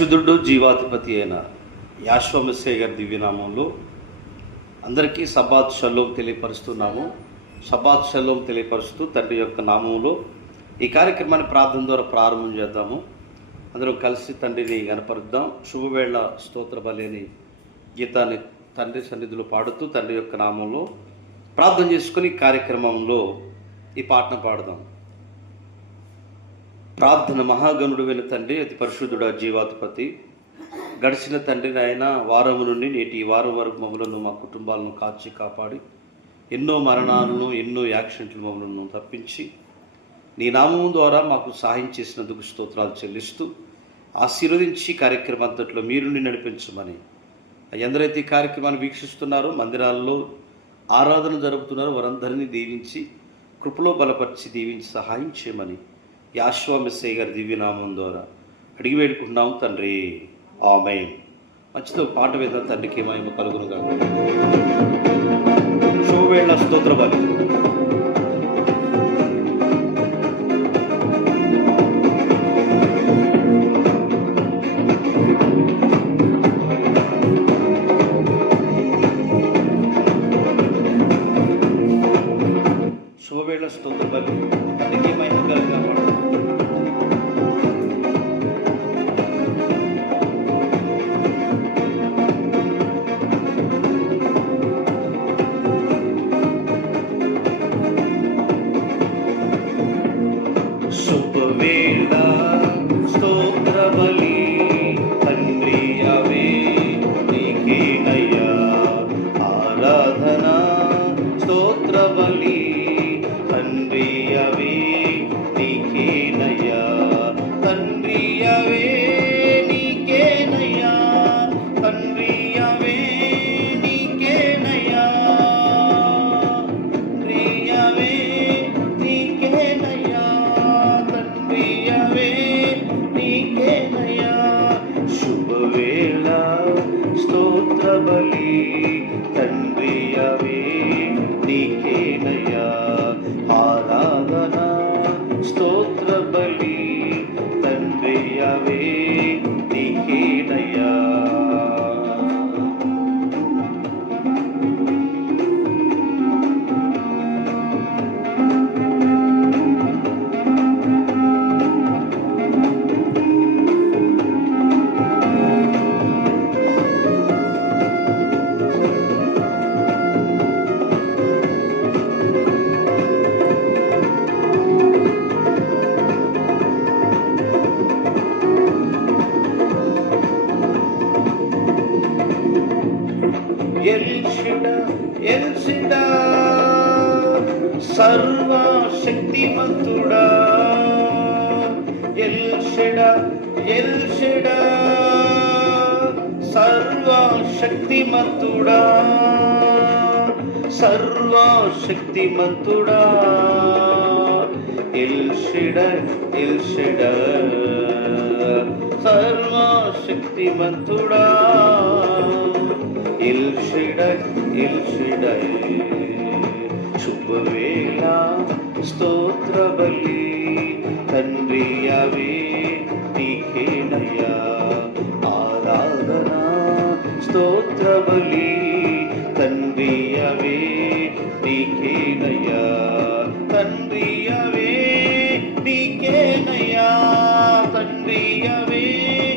పరిశుద్ధుడు జీవాధిపతి అయిన యాశ్వమస్య గారి దివ్యనామంలో అందరికీ సబాద్ షల్లోం తెలియపరుస్తున్నాము. సబాద్ షల్లోం తెలియపరుస్తూ తండ్రి యొక్క నామంలో ఈ కార్యక్రమాన్ని ప్రార్థన ద్వారా ప్రారంభం చేద్దాము. అందరూ కలిసి తండ్రిని కనపరుద్దాం శుభవేళ స్తోత్ర బలేని గీతాన్ని తండ్రి సన్నిధిలో పాడుతూ తండ్రి యొక్క నామంలో ప్రార్థన చేసుకుని కార్యక్రమంలో ఈ పాటను పాడదాం. ప్రార్థన మహాగణుడు విన తండ్రి అతి పరిశుద్ధుడ జీవాధిపతి. గడిచిన తండ్రి నాయన వారము నుండి నేటి వారం వరకు మమ్మలను మా కుటుంబాలను కాచి కాపాడి ఎన్నో మరణాలను ఎన్నో యాక్సిడెంట్లు మమ్మలను తప్పించి నీ నామం ద్వారా మాకు సహాయం చేసినందుకు స్తోత్రాలు చెల్లిస్తూ ఆశీర్వదించి కార్యక్రమం అంతట్లో మీరుండి నడిపించమని. ఎందరైతే ఈ కార్యక్రమాన్ని వీక్షిస్తున్నారో మందిరాల్లో ఆరాధన జరుపుతున్నారో వారందరినీ దీవించి కృపలో బలపరిచి దీవించి సహాయం చేయమని. యాశ్వామిస్సయ్య గారి దివ్యనామం ద్వారా అడిగి వేడుకుంటున్నాం తండ్రి. ఆమె మంచితో పాట వేద్దాం తండ్రికి మేము కలుగును కాక శుభవేళ స్తోత్ర బలి సర్వశక్తిమంతుడా ఎల్షిడ ఎల్షిడ సర్వశక్తిమంతుడా ఇల్షిడై ఇల్షిడై శుభవేళ స్తోత్ర బలి తండ్రి అవే నీకేనయ్యా ఆరాధన అవే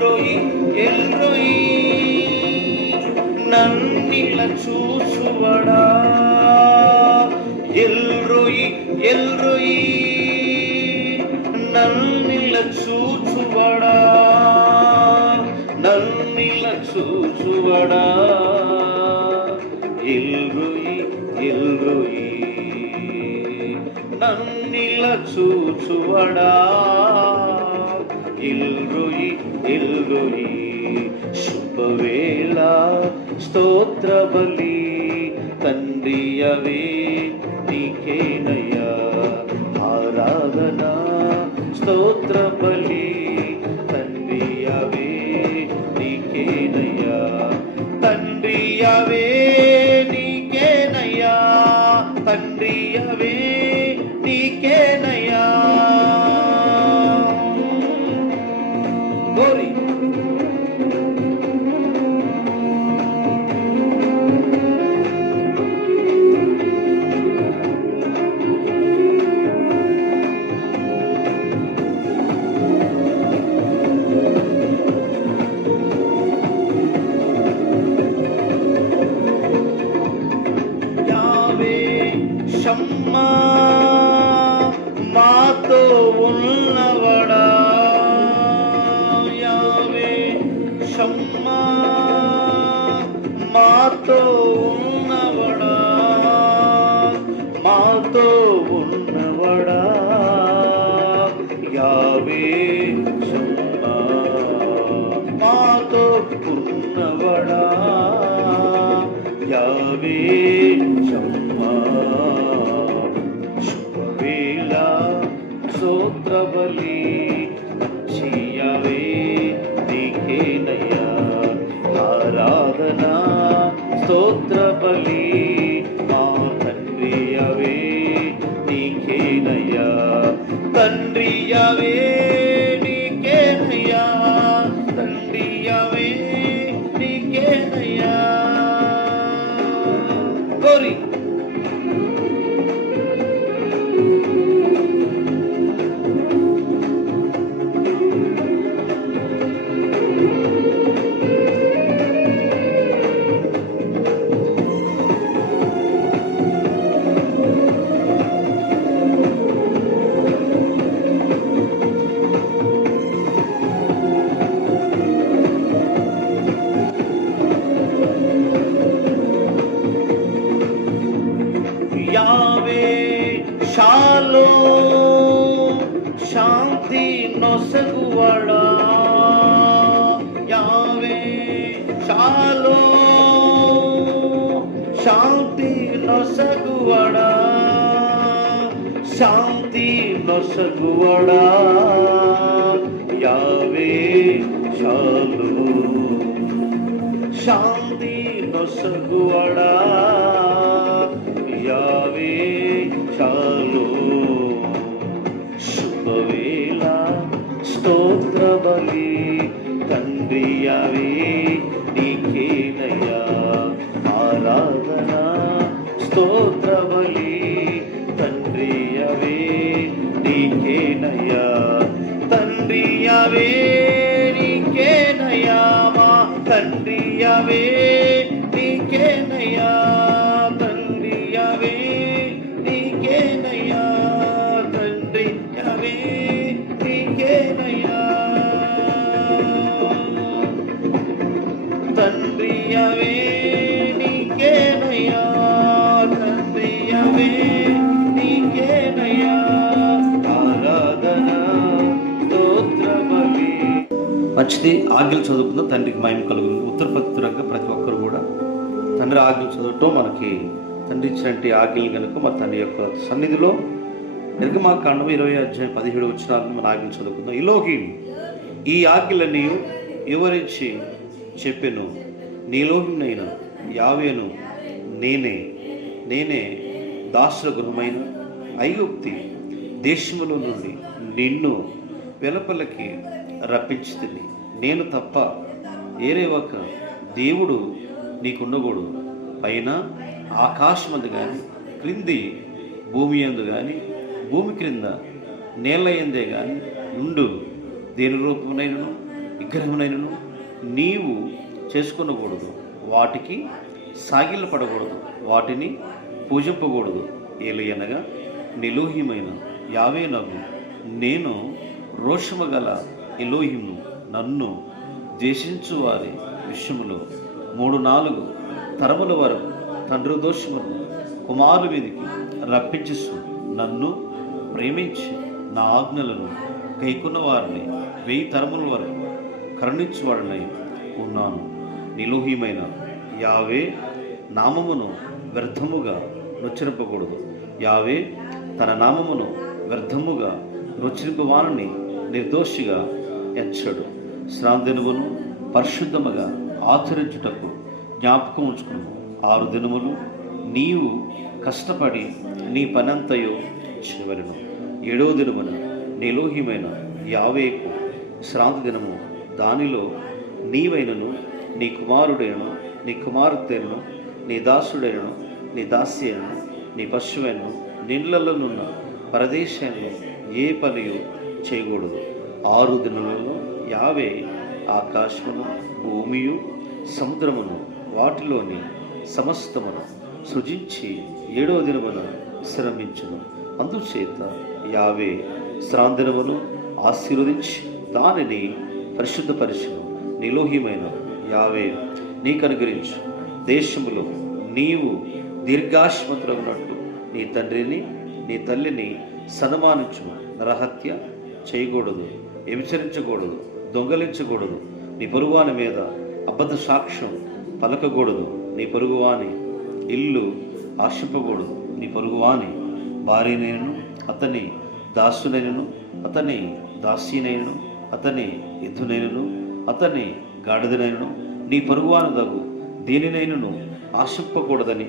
ఎల్రోయి ఎల్రోయి. నన్నిల చూసువడా. El Roi El Roi. నన్నిల చూచువడా నన్నిల చూచువడా ఎల్రోయి ఎల్రోయి. చూచువడా ఇల్రుయి శుభవేళ స్తోత్ర బలి తండ్రి అవే నీకేనయ్యా. ఆరాధన స్తోత్ర బలి ಕಬಲೀ శాంతి నొసగువడా యావే షాలో శాంతి నొసగువడా యావే చాలు శుభవేళ స్తోత్ర బలి తండ్రి యావే నీకేనయ్యా ఆరాధన స్తోత్ర నీకేనయ్యా తండ్రి అవే నీకేనయ్యా మా తండ్రి యావే నీకేనయ్యా. మంచిది ఆజ్ఞలు చదువుకుందాం. తండ్రికి మహిమ కలుగు ఉత్తరపత్రుగా ప్రతి ఒక్కరు కూడా తండ్రి ఆజ్ఞలు చదవటం మనకి తండ్రి ఇచ్చినటువంటి ఆజ్ఞలు కనుక మన తండ్రి యొక్క సన్నిధిలో నిర్గమాకాండం ఇరవై అధ్యాయం పదిహేడు వచ్చిన మన ఆజ్ఞలు చదువుకుందాం. ఈలోకి ఈ ఆజ్ఞలన్నీ వివరించి చెప్పెను. నీలోహినైన యావేను నేనే నేనే దాసుల గృహమైన ఐగుప్తి దేశములో నుండి నిన్ను వెలుపలకి రప్పించుతుంది. నేను తప్ప ఏరే ఒక దేవుడు నీకుండకూడదు. పైన ఆకాశమందు కానీ క్రింది భూమి ఎందు కానీ భూమి క్రింద నేల ఎందే కానీ నుండు దేని రూపమునైనను? విగ్రహమునైనను నీవు చేసుకునకూడదు. వాటికి సాగిలపడకూడదు. వాటిని పూజింపకూడదు. ఏలయనగా నిలోహిమైన యావేనగు నేను రోషము గల ఎలోహిము నన్ను ద్వేషించు వారి విషయంలో మూడు నాలుగు తరముల వరకు తండ్రి దోషమును కుమారు మీదకి రప్పించిస్తూ నన్ను ప్రేమించి నా ఆజ్ఞలను కైకున్న వారిని వెయ్యి తరముల వరకు కరుణించువాడనై ఉన్నాను. నిలోహీమైన యావే నామమును వ్యర్థముగా నొచ్చరింపకూడదు. యావే తన నామమును వ్యర్థముగా నొచ్చరింపవానని నిర్దోషిగా ఎంచడు శ్రాంతినువును పరిశుద్ధముగా ఆచరించుటకు జ్ఞాపకం ఉంచుకును ఆరు దినములు నీవు కష్టపడి నీ పనంతయో చివరిను ఏడవ దినమున నిలోహిమైన యావేకు శ్రాంతి దినము దానిలో నీవైనను నీ కుమారుడైనను నీ కుమార్తెను నీ దాసుడైనను నీ దాస్యను నీ పశువైనను నీళ్ళలోనున్న ప్రదేశాన్ని ఏ పనియు చేయకూడదు. ఆరు దినములలో యావే ఆకాశమును భూమియు సముద్రమును వాటిలోని సమస్తమును సృజించి ఏడవ దినమున విశ్రమించును. అందుచేత యావే శ్రాంతినమును ఆశీర్వదించి దానిని పరిశుద్ధపరిచును. నిలోహ్యమైన యావే నీకు అనుగ్రహించు దేశములో నీవు దీర్ఘాశ్మతులన్నట్టు నీ తండ్రిని నీ తల్లిని సన్మానించు నరహత్య చేయకూడదు. వ్యభిచరించకూడదు దొంగలించకూడదు. నీ పొరుగువాని మీద అబద్ధ సాక్ష్యం పలకకూడదు. నీ పొరుగువాని ఇల్లు ఆశింపకూడదు నీ పొరుగువాని భార్యనైనను అతని దాసునైనను అతని దాసీనైనను అతని ఎద్దునైనను అతని గాడిదనైనను నీ పొరుగువాని తగు దేనినైనను ఆశింపకూడదని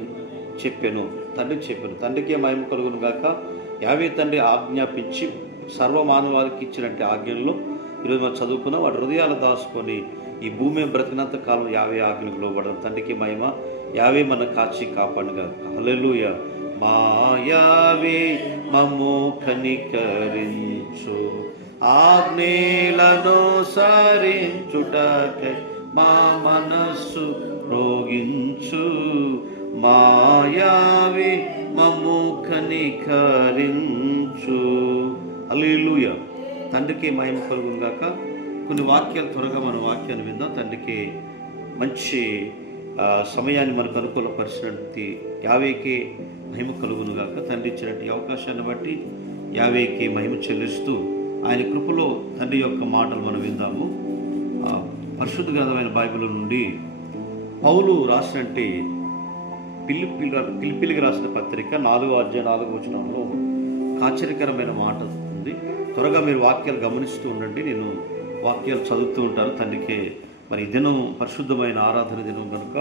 చెప్పాను. తండ్రి చెప్పాను. తండ్రికే మహిమ కలుగును గాక యావే తండ్రి ఆజ్ఞాపించి సర్వమానవాళికి ఇచ్చినట్టు ఆజ్ఞల్లో ఈరోజు మనం చదువుకున్న. వాటి హృదయాలు దాచుకొని ఈ భూమి బ్రతికినంత కాలం యావే ఆజ్ఞలకు లోబడడం. తండ్రికి మహిమ యావే మన కాచి కాపాడుగా. హల్లెలూయ. మాయావే మమ్ము కనికరించు. ఆజ్ఞలను సరించుటకై మా మనస్సు రోగించు. మాయావి మమ్ము కనికరించు. అల్లుయ తండ్రికి మహిమ కలుగును గాక. కొన్ని వాక్యాలు త్వరగా మన వాక్యాన్ని విందాం. తండ్రికి మంచి సమయాన్ని మనకు అనుకూలపరిచినట్టు యావేకే మహిమ కలుగును గాక. తండ్రి ఇచ్చినటువంటి అవకాశాన్ని బట్టి యావేకే మహిమ చెల్లిస్తూ ఆయన కృపలో తండ్రి యొక్క మాటలు మనం విందాము. పరిశుద్ధ గ్రంథమైన బైబిల్ నుండి పౌలు రాసినట్టు పిలిపి పిలిపిలికి రాసిన పత్రిక నాలుగో అధ్యాయ నాలుగో వచనంలో ఆశ్చర్యకరమైన మాట ఉంది. త్వరగా మీరు వాక్యాలు గమనిస్తూ ఉండండి. నేను వాక్యాలు చదువుతూ ఉంటాను. తండ్రికే మరి ఈ దినం పరిశుద్ధమైన ఆరాధన దినం కనుక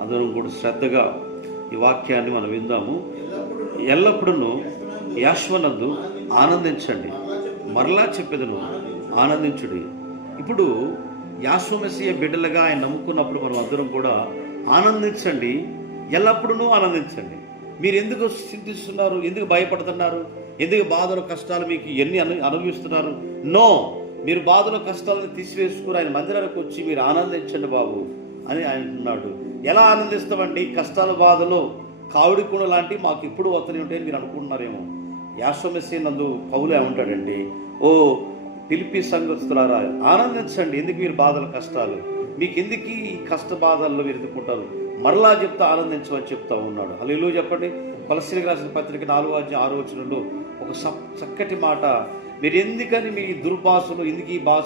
అందరం కూడా శ్రద్ధగా ఈ వాక్యాన్ని మనం విందాము. ఎల్లప్పుడూ యాశ్వనందు ఆనందించండి. మరలా చెప్పేదను ఆనందించుడి. ఇప్పుడు యాశ్వమసీయ బిడ్డలుగా ఆయన నమ్ముకున్నప్పుడు మనం అందరం కూడా ఆనందించండి. ఎల్లప్పుడూ ఆనందించండి. మీరు ఎందుకు చింతిస్తున్నారు ఎందుకు భయపడుతున్నారు? ఎందుకు బాధలు కష్టాలు మీకు ఎన్ని అను అనుభవిస్తున్నారు? నో! మీరు బాధలు కష్టాలను తీసివేసుకుని ఆయన మందిరానికి వచ్చి మీరు ఆనందించండి బాబు అని ఆయన అంటున్నాడు. ఎలా ఆనందిస్తామండి? కష్టాల బాధలు కావిడి కూడా లాంటి మాకు ఇప్పుడు వస్తూనే ఉంటాయని మీరు అనుకుంటున్నారేమో. యాశ్వమసీ నందు పౌలు ఏమంటాడండి ఓ పిలిపి సంఘస్థులారా ఆనందించండి. ఎందుకు మీరు బాధలు కష్టాలు? మీకు ఎందుకు ఈ కష్ట బాధల్లో మీరు ఎదుర్కొంటారు? మరలా చెప్తా ఆనందించమని చెప్తా ఉన్నాడు. హలో చెప్పండి. కొలసిరికి రాసిన పత్రిక నాలుగో అధ్యాయం ఆరో వచనంలో ఒక సప్- చక్కటి మాట. మీరు ఎందుకని మీ దుర్భాషలు ఎందుకు ఈ భాష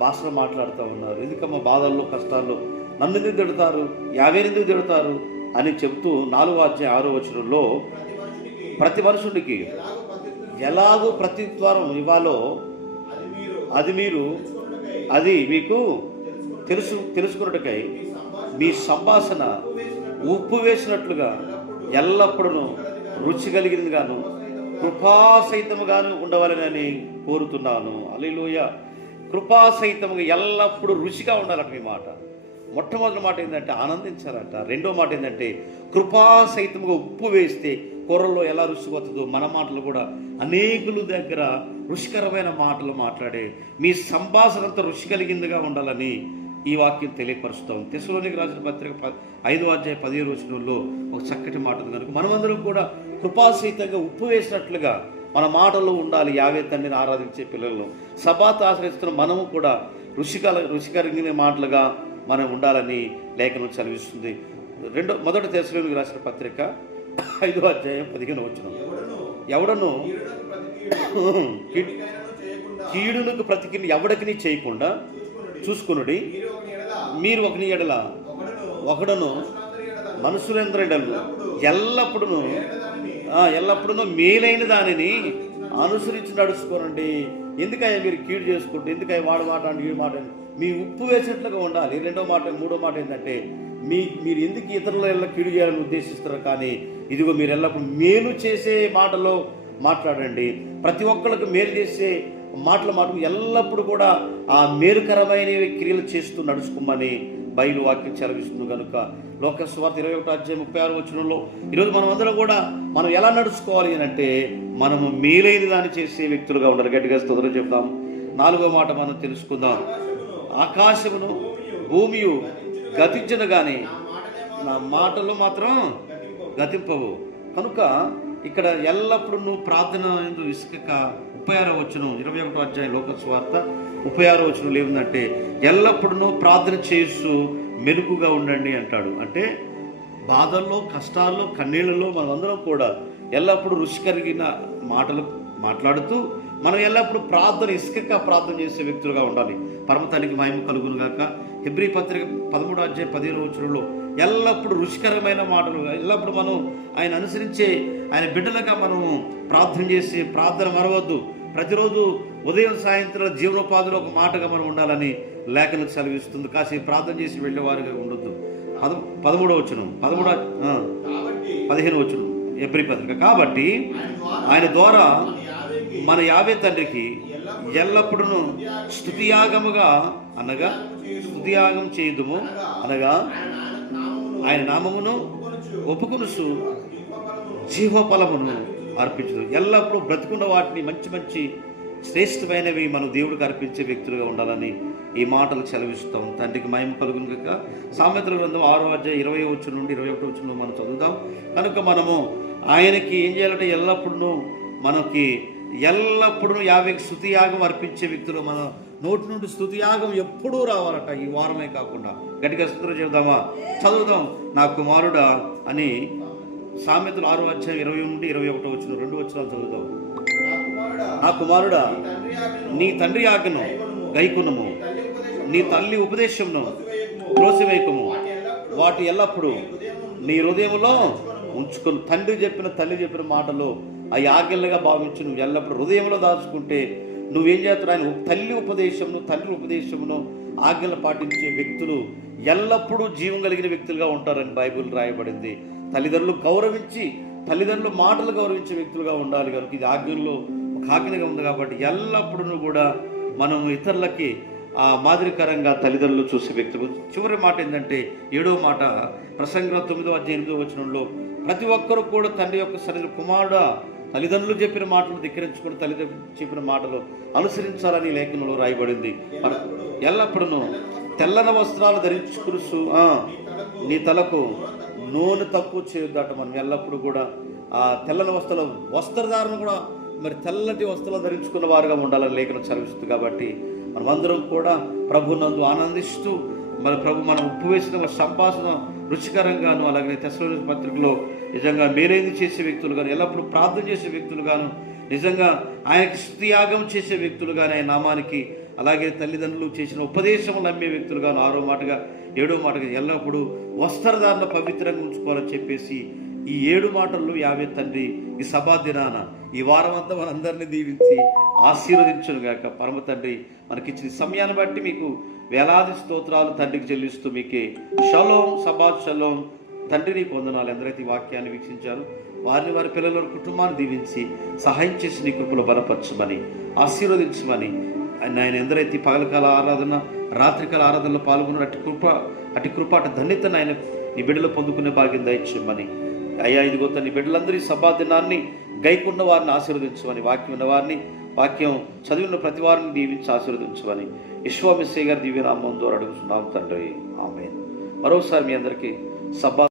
భాషలో మాట్లాడుతూ ఉన్నారు? ఎందుకమ్మా బాధల్లో కష్టాల్లో? నన్ను ఎందుకు తిడతారు? యాభై ఎందుకు తిడతారు? అని చెప్తూ నాలుగో అధ్యాయం ఆరో వచనంలో ప్రతి మనుషుడికి ఎలాగో ప్రతిద్వారం ఇవ్వాలో అది మీరు అది మీకు తెలుసు తెలుసుకున్నట్టుకై మీ సంభాషణ ఉప్పు వేసినట్లుగా ఎల్లప్పుడూ రుచి కలిగిందిగాను కృపాసహితముగాను ఉండవాలని కోరుతున్నాను. అలీలోయ కృపాసహితముగా ఎల్లప్పుడూ రుచిగా ఉండాలట మీ మాట. మొట్టమొదటి మాట ఏంటంటే ఆనందించాలట. రెండో మాట ఏంటంటే కృపాసహితముగా ఉప్పు వేస్తే కూరల్లో ఎలా రుచి మన మాటలు కూడా అనేకుల దగ్గర రుచికరమైన మాటలు మాట్లాడే మీ సంభాషణ అంతా రుచి కలిగిందిగా ఉండాలని ఈ వాక్యం తెలియపరుస్తాం తెసలోనికి రాసిన పత్రిక ఐదో అధ్యాయ పదిహేను వచనంలో ఒక చక్కటి మాట ఉంది కనుక మనమందరం కూడా కృపాసహితంగా ఉప్పు వేసినట్లుగా మన మాటల్లో ఉండాలి. యావే తండ్రిని ఆరాధించే పిల్లలను సభాత ఆశ్రయిస్తున్న మనము కూడా రుచికల రుచికరిగిన మాటలుగా మనం ఉండాలని లేఖనం చదివిస్తుంది. రెండో మొదటి తెసలోనికి రాసిన పత్రిక ఐదో అధ్యాయం పదిహేను వచ్చిన ఎవడను కీడునకు ప్రతికిని ఎవడికి చేయకుండా చూసుకునుడి. మీరు ఒకని ఎడల ఒకడును మనుషులందరిడలు ఎల్లప్పుడూ ఎల్లప్పుడూ మేలైన దానిని అనుసరించి నడుచుకోనండి. ఎందుకయ్యా మీరు కీడు చేసుకుంటే ఎందుకయ్యా వాడు మాట అంటే ఈ మాట మీ ఉప్పు వేసేట్లుగా ఉండాలి. రెండో మాట మూడో మాట ఏంటంటే మీ మీరు ఎందుకు ఇతరుల ఎల్ల కీడు చేయాలని ఉద్దేశిస్తారు కానీ ఇదిగో మీరు ఎల్లప్పుడు మేలు చేసే మాటలో మాట్లాడండి. ప్రతి ఒక్కరికి మేలు చేసే మాటలు మాటలు ఎల్లప్పుడూ కూడా ఆ మేలుకరమైన క్రియలు చేస్తూ నడుచుకోమని బయలు వాక్యం చెలవిస్తుంది కనుక. లోక స్వార్థ ఇరవై ఒకటి అధ్యాయం ముప్పై ఆరు వచ్చినంలో ఈరోజు మనం అందరం కూడా మనం ఎలా నడుచుకోవాలి అని అంటే మనము మేలైన దాన్ని చేసే వ్యక్తులుగా ఉండాలి. గట్టిగా స్తోత్రం చెప్దాం. నాలుగో మాట మనం తెలుసుకుందాం. ఆకాశమును భూమియు గతించను కానీ నా మాటలు మాత్రం గతింపవు. కనుక ఇక్కడ ఎల్లప్పుడూ నువ్వు ప్రార్థన ఎందు ముప్పై ఆరో వచ్చిన ఇరవై ఒకటో అధ్యాయం లోక స్వార్థ ముప్పై ఆరో వచ్చిన ఏముందంటే ఎల్లప్పుడూ ప్రార్థన చేస్తూ మెరుగుగా ఉండండి అంటాడు. అంటే బాధల్లో కష్టాల్లో కన్నీళ్ళలో మనందరం కూడా ఎల్లప్పుడూ రుచి కలిగిన మాటలు మాట్లాడుతూ మనం ఎల్లప్పుడూ ప్రార్థన ఇసుకగా ప్రార్థన చేసే వ్యక్తులుగా ఉండాలి. పరమతానికి మహిమ కలుగునుగాక. హెబ్రి పత్రిక పదమూడు అధ్యాయ పదిహేను వచ్చులలో ఎల్లప్పుడూ రుచికరమైన మాటలు ఎల్లప్పుడూ మనం ఆయన అనుసరించే ఆయన బిడ్డలుగా మనం ప్రార్థన చేసి ప్రార్థన మరవద్దు. ప్రతిరోజు ఉదయం సాయంత్రం జీవనోపాధిలో ఒక మాటగా మనం ఉండాలని లేఖనం సెలవిస్తుంది. కాసేపు ప్రార్థన చేసి వెళ్ళేవారుగా ఉండొద్దు. పద పదమూడవ వచ్చును పదమూడవ ఆ, పదిహేను వచ్చును ఎబ్రి పత్రిక. కాబట్టి ఆయన ద్వారా మన యావే తండ్రికి ఎల్లప్పుడూ స్థుతియాగముగా అనగా స్థుతియాగం చేయుదుము అనగా ఆయన నామమును ఒప్పుకొనుసు జీవఫలమును అర్పించదు ఎల్లప్పుడూ బ్రతుకున్న వాటిని మంచి మంచి శ్రేష్టమైనవి మనం దేవుడికి అర్పించే వ్యక్తులుగా ఉండాలని ఈ మాటలు సెలవిస్తాం. తండ్రికి మహిమ కలుగును కనుక సామెతల గ్రంథం ఆరో అధ్యాయ ఇరవై వచ్చిన నుండి ఇరవై ఒకటి వచ్చి మనం చదువుదాం. కనుక మనము ఆయనకి ఏం చేయాలంటే ఎల్లప్పుడూ మనకి ఎల్లప్పుడూ యాభై యాగం అర్పించే వ్యక్తులు మనం నోటి నుండి స్థుతియాగం ఎప్పుడూ రావాలట ఈ వారమే కాకుండా. గట్టిగా స్థుతులు చెబుదామా? చదువుదాం. నా కుమారుడా అని సామెతలు ఆరు అధ్యాయం ఇరవై నుండి ఇరవై ఒకటో వచ్చిన రెండు వచ్చిన చదువుదాం. నా కుమారుడా నీ తండ్రి ఆజ్ఞను గైకునము. నీ తల్లి ఉపదేశమును త్రోసివేయకము వాటి ఎల్లప్పుడూ నీ హృదయములో ఉంచుకుని. తండ్రి చెప్పిన తల్లి చెప్పిన మాటలు అవి ఆజ్ఞలుగా భావించి నువ్వు ఎల్లప్పుడూ హృదయంలో దాచుకుంటే నువ్వేం చేస్తాడు ఆయన తల్లి ఉపదేశమును తండ్రి ఉపదేశమును ఆజ్ఞలు పాటించే వ్యక్తులు ఎల్లప్పుడూ జీవం కలిగిన వ్యక్తులుగా ఉంటారని బైబిల్ రాయబడింది. తల్లిదండ్రులు గౌరవించి తల్లిదండ్రుల మాటలు గౌరవించే వ్యక్తులుగా ఉండాలి కనుక ఇది ఆజ్ఞల్లో ఒక ఆజ్ఞగా ఉంది కాబట్టి ఎల్లప్పుడూ కూడా మనం ఇతరులకి ఆ మాదిరికరంగా తల్లిదండ్రులు చూసే వ్యక్తులు చివరి మాట ఏంటంటే ఏడో మాట ప్రసంగం తొమ్మిదో అధ్యాయ ఎనిమిదో వచనంలో ప్రతి ఒక్కరు కూడా తండ్రి యొక్క సరిగ్గా కుమారుడు తల్లిదండ్రులు చెప్పిన మాటలు ధిక్కరించుకుని తల్లిదండ్రులు చెప్పిన మాటలు అనుసరించాలని లేఖనంలో రాయబడింది. ఎల్లప్పుడూ తెల్లని వస్త్రాలు ధరించుకుని నీ తలకు నూనె తక్కువ చేయొద్దట మనం. ఎల్లప్పుడూ కూడా ఆ తెల్లని వస్త్రాలు వస్త్రధారణ కూడా మరి తెల్లటి వస్త్రాలు ధరించుకున్న వారుగా ఉండాలని లేఖనం చదివిస్తుంది కాబట్టి మనమందరం కూడా ప్రభునందు ఆనందిస్తూ మరి ప్రభు మనం ఉప్పు వేసిన సంభాషణ రుచికరంగాను అలాగే తెసలోని పత్రికలో నిజంగా మేలైంది చేసే వ్యక్తులుగాను ఎల్లప్పుడూ ప్రార్థన చేసే వ్యక్తులుగాను నిజంగా ఆయనకి స్థుతియాగం చేసే వ్యక్తులుగాను ఆయన నామానికి అలాగే తల్లిదండ్రులు చేసిన ఉపదేశం నమ్మే వ్యక్తులుగాను ఆరో మాటగా ఏడో మాటగా ఎల్లప్పుడూ వస్త్రధారణ పవిత్రంగా ఉంచుకోవాలని చెప్పేసి ఈ ఏడు మాటల్లో యావే తండ్రి ఈ సభా దినాన ఈ వారం అంతా మనందరినీ దీవించి ఆశీర్వదించను గాక. పరమ తండ్రి మనకిచ్చిన సమయాన్ని బట్టి మీకు వేలాది స్తోత్రాలు తండ్రికి చెల్లిస్తూ మీకే. షలోం సభా షలోం. తండ్రిని పొందనాలు. ఎందరైతే ఈ వాక్యాన్ని వీక్షించారు. వారిని వారి పిల్లల కుటుంబాన్ని దీవించి సహాయం చేసి నీ కృపలో బలపరచమని ఆశీర్వదించమని ఆయన ఎందరైతే పగలకాల ఆరాధన రాత్రికాల ఆరాధనలో పాల్గొన్న అటు కృప అటు కృప అటు ధన్యతను ఆయన నీ బిడ్డలు పొందుకునే భాగ్యం దయచేయమని. అయ్యా ఇదిగో తన బిడ్డలందరి సభా దినాన్ని గైకున్న వారిని ఆశీర్వదించమని వాక్యం ఉన్న వారిని వాక్యం చదివిన ప్రతి వారిని దీవించి ఆశీర్వదించమని విశ్వామిశ్రీ గారి దివ్యనామం ద్వారా అడుగుతున్నాం తండ్రి. ఆమె మరోసారి మీ అందరికీ సభా